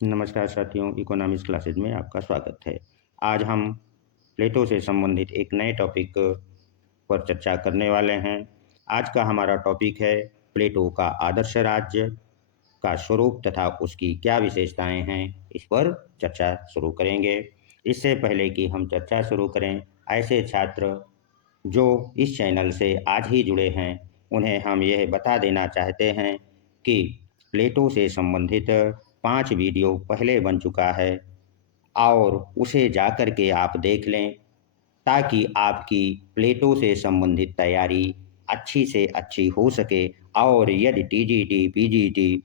नमस्कार साथियों, economics classes में आपका स्वागत है। आज हम प्लेटो से संबंधित एक नए टॉपिक पर चर्चा करने वाले हैं। आज का हमारा टॉपिक है प्लेटो का आदर्श राज्य का स्वरूप तथा उसकी क्या विशेषताएं हैं। इस पर चर्चा शुरू करेंगे। इससे पहले कि हम चर्चा शुरू करें, ऐसे छात्र जो इस चैनल से आज ही जुड़े हैं, उन्हें हम यह बता देना चाहते हैं कि प्लेटो से संबंधित 5 वीडियो पहले बन चुका है और उसे जाकर के आप देख लें, ताकि आपकी प्लेटो से संबंधित तैयारी अच्छी से अच्छी हो सके। और यदि टीजीटी, पीजीटी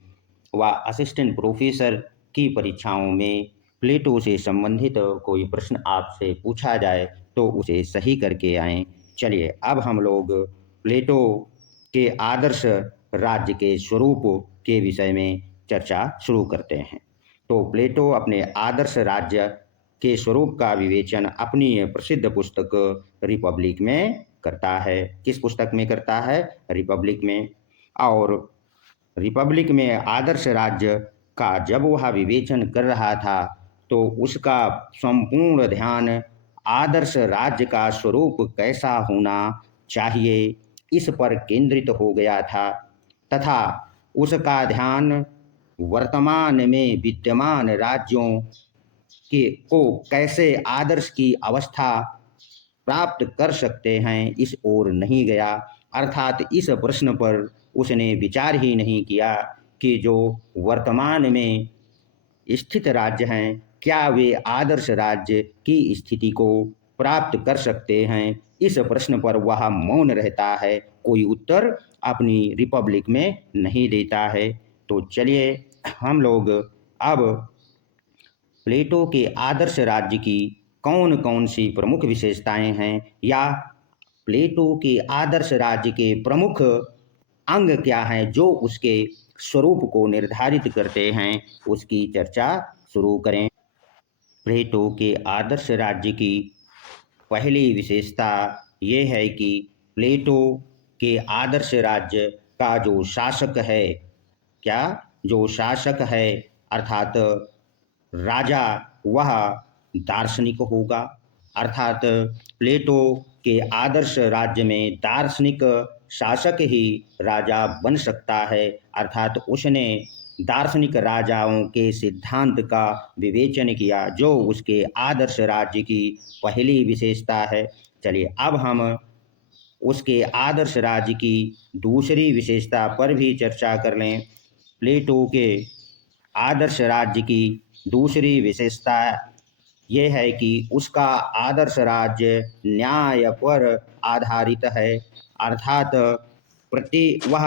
व असिस्टेंट प्रोफेसर की परीक्षाओं में प्लेटो से संबंधित कोई प्रश्न आपसे पूछा जाए तो उसे सही करके आएं। चलिए, अब हम लोग प्लेटो के आदर्श राज्य के स्वरूप के विषय में चर्चा शुरू करते हैं। तो प्लेटो अपने आदर्श राज्य के स्वरूप का विवेचन अपनी प्रसिद्ध पुस्तक रिपब्लिक में करता है। किस पुस्तक में करता है? रिपब्लिक में। और रिपब्लिक में आदर्श राज्य का जब वह विवेचन कर रहा था तो उसका संपूर्ण ध्यान आदर्श राज्य का स्वरूप कैसा होना चाहिए इस पर केंद्रित हो गया था, तथा उसका ध्यान वर्तमान में विद्यमान राज्यों के को कैसे आदर्श की अवस्था प्राप्त कर सकते हैं इस ओर नहीं गया। अर्थात इस प्रश्न पर उसने विचार ही नहीं किया कि जो वर्तमान में स्थित राज्य हैं, क्या वे आदर्श राज्य की स्थिति को प्राप्त कर सकते हैं। इस प्रश्न पर वह मौन रहता है, कोई उत्तर अपनी रिपब्लिक में नहीं देता है। तो चलिए, हम लोग अब प्लेटो के आदर्श राज्य की कौन कौन सी प्रमुख विशेषताएं हैं, या प्लेटो के आदर्श राज्य के प्रमुख अंग क्या हैं जो उसके स्वरूप को निर्धारित करते हैं, उसकी चर्चा शुरू करें। प्लेटो के आदर्श राज्य की पहली विशेषता ये है कि प्लेटो के आदर्श राज्य का जो शासक है, क्या, जो शासक है अर्थात राजा, वह दार्शनिक होगा। अर्थात प्लेटो के आदर्श राज्य में दार्शनिक शासक ही राजा बन सकता है। अर्थात उसने दार्शनिक राजाओं के सिद्धांत का विवेचन किया, जो उसके आदर्श राज्य की पहली विशेषता है। चलिए, अब हम उसके आदर्श राज्य की दूसरी विशेषता पर भी चर्चा कर लें। प्लेटो के आदर्श राज्य की दूसरी विशेषता यह है कि उसका आदर्श राज्य न्याय पर आधारित है। अर्थात वह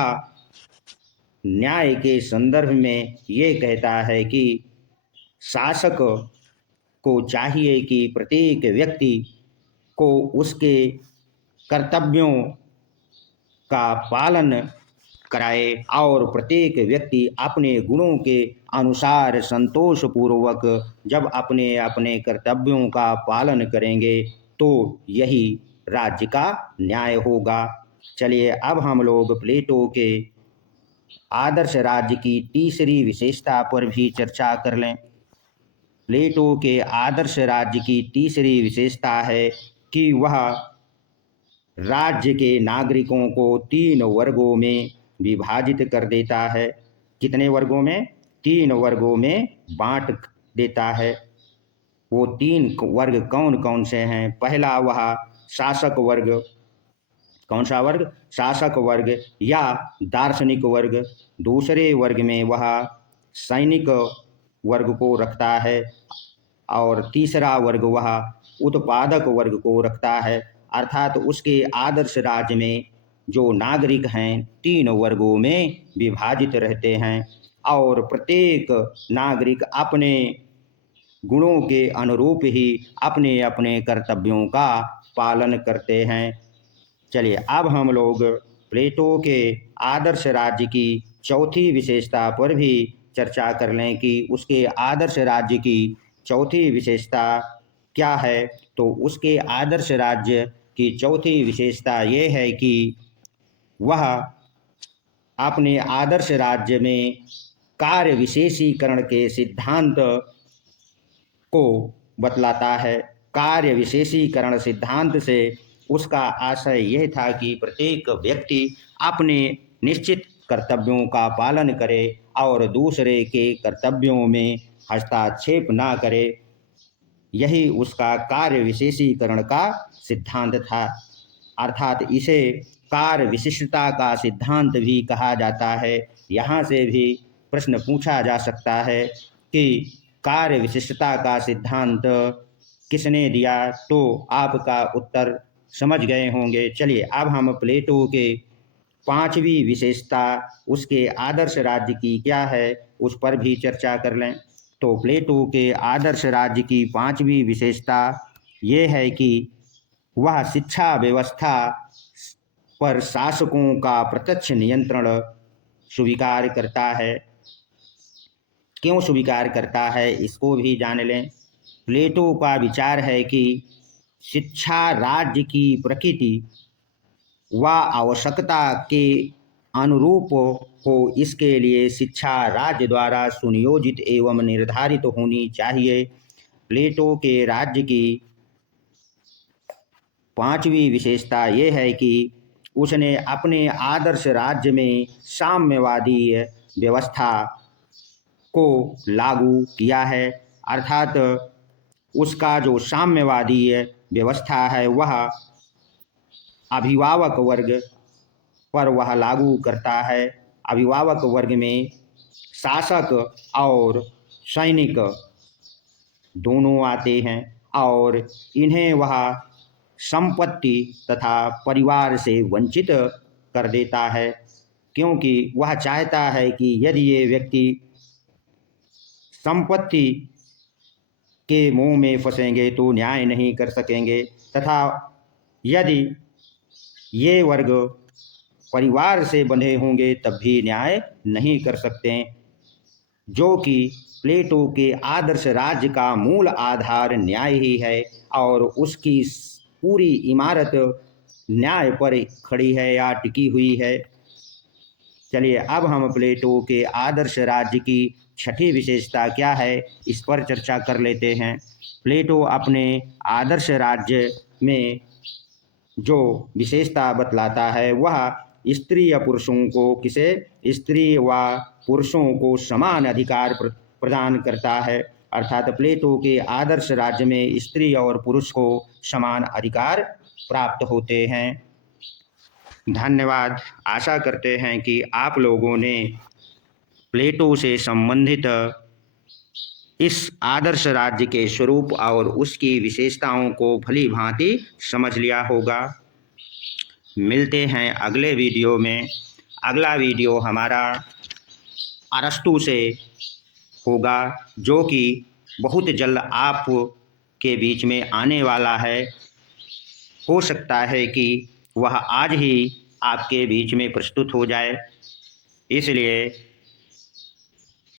न्याय के संदर्भ में ये कहता है कि शासक को चाहिए कि प्रत्येक व्यक्ति को उसके कर्तव्यों का पालन कराए और प्रत्येक व्यक्ति अपने गुणों के अनुसार संतोषपूर्वक जब अपने अपने कर्तव्यों का पालन करेंगे तो यही राज्य का न्याय होगा। चलिए, अब हम लोग प्लेटो के आदर्श राज्य की तीसरी विशेषता पर भी चर्चा कर लें। प्लेटो के आदर्श राज्य की तीसरी विशेषता है कि वह राज्य के नागरिकों को 3 वर्गों में विभाजित कर देता है। कितने वर्गों में? 3 वर्गों में बांट देता है। वो 3 वर्ग कौन कौन से हैं? पहला, वह शासक वर्ग। कौन सा वर्ग? शासक वर्ग या दार्शनिक वर्ग। दूसरे वर्ग में वह सैनिक वर्ग को रखता है और तीसरा वर्ग वह उत्पादक वर्ग को रखता है। अर्थात उसके आदर्श राज्य में जो नागरिक हैं 3 वर्गों में विभाजित रहते हैं और प्रत्येक नागरिक अपने गुणों के अनुरूप ही अपने अपने कर्तव्यों का पालन करते हैं। चलिए, अब हम लोग प्लेटो के आदर्श राज्य की चौथी विशेषता पर भी चर्चा कर लें कि उसके आदर्श राज्य की चौथी विशेषता क्या है। तो उसके आदर्श राज्य की चौथी विशेषता ये है कि वह अपने आदर्श राज्य में कार्य विशेषीकरण के सिद्धांत को बतलाता है। कार्य विशेषीकरण सिद्धांत से उसका आशय यह था कि प्रत्येक व्यक्ति अपने निश्चित कर्तव्यों का पालन करे और दूसरे के कर्तव्यों में हस्तक्षेप ना करे। यही उसका कार्य विशेषीकरण का सिद्धांत था। अर्थात इसे कार्य विशिष्टता का सिद्धांत भी कहा जाता है। यहाँ से भी प्रश्न पूछा जा सकता है कि कार्य विशिष्टता का सिद्धांत किसने दिया, तो आपका उत्तर समझ गए होंगे। चलिए अब हम प्लेटो के पांचवी विशेषता उसके आदर्श राज्य की क्या है उस पर भी चर्चा कर लें। तो प्लेटो के आदर्श राज्य की पांचवी विशेषता ये है कि वह शिक्षा व्यवस्था पर शासकों का प्रत्यक्ष नियंत्रण स्वीकार करता है। क्यों स्वीकार करता है इसको भी जान लें। प्लेटो का विचार है कि शिक्षा राज्य की प्रकृति व आवश्यकता के अनुरूप हो, इसके लिए शिक्षा राज्य द्वारा सुनियोजित एवं निर्धारित होनी चाहिए। प्लेटो के राज्य की पांचवी विशेषता ये है कि उसने अपने आदर्श राज्य में साम्यवादी व्यवस्था को लागू किया है। अर्थात उसका जो साम्यवादी व्यवस्था है वह अभिभावक वर्ग पर वह लागू करता है। अभिभावक वर्ग में शासक और सैनिक दोनों आते हैं और इन्हें वह संपत्ति तथा परिवार से वंचित कर देता है, क्योंकि वह चाहता है कि यदि ये व्यक्ति संपत्ति के मोह में फंसेंगे तो न्याय नहीं कर सकेंगे, तथा यदि ये वर्ग परिवार से बंधे होंगे तब भी न्याय नहीं कर सकते, जो कि प्लेटो के आदर्श राज्य का मूल आधार न्याय ही है और उसकी पूरी इमारत न्याय पर खड़ी है या टिकी हुई है। चलिए अब हम प्लेटो के आदर्श राज्य की छठी विशेषता क्या है इस पर चर्चा कर लेते हैं। प्लेटो अपने आदर्श राज्य में जो विशेषता बतलाता है वह स्त्री या पुरुषों को स्त्री व पुरुषों को समान अधिकार प्रदान करता है। अर्थात प्लेटो के आदर्श राज्य में स्त्री और पुरुष को समान अधिकार प्राप्त होते हैं। धन्यवाद। आशा करते हैं कि आप लोगों ने प्लेटो से संबंधित इस आदर्श राज्य के स्वरूप और उसकी विशेषताओं को भली भांति समझ लिया होगा। मिलते हैं अगले वीडियो में। अगला वीडियो हमारा अरस्तु से होगा, जो कि बहुत जल्द आप के बीच में आने वाला है। हो सकता है कि वह आज ही आपके बीच में प्रस्तुत हो जाए, इसलिए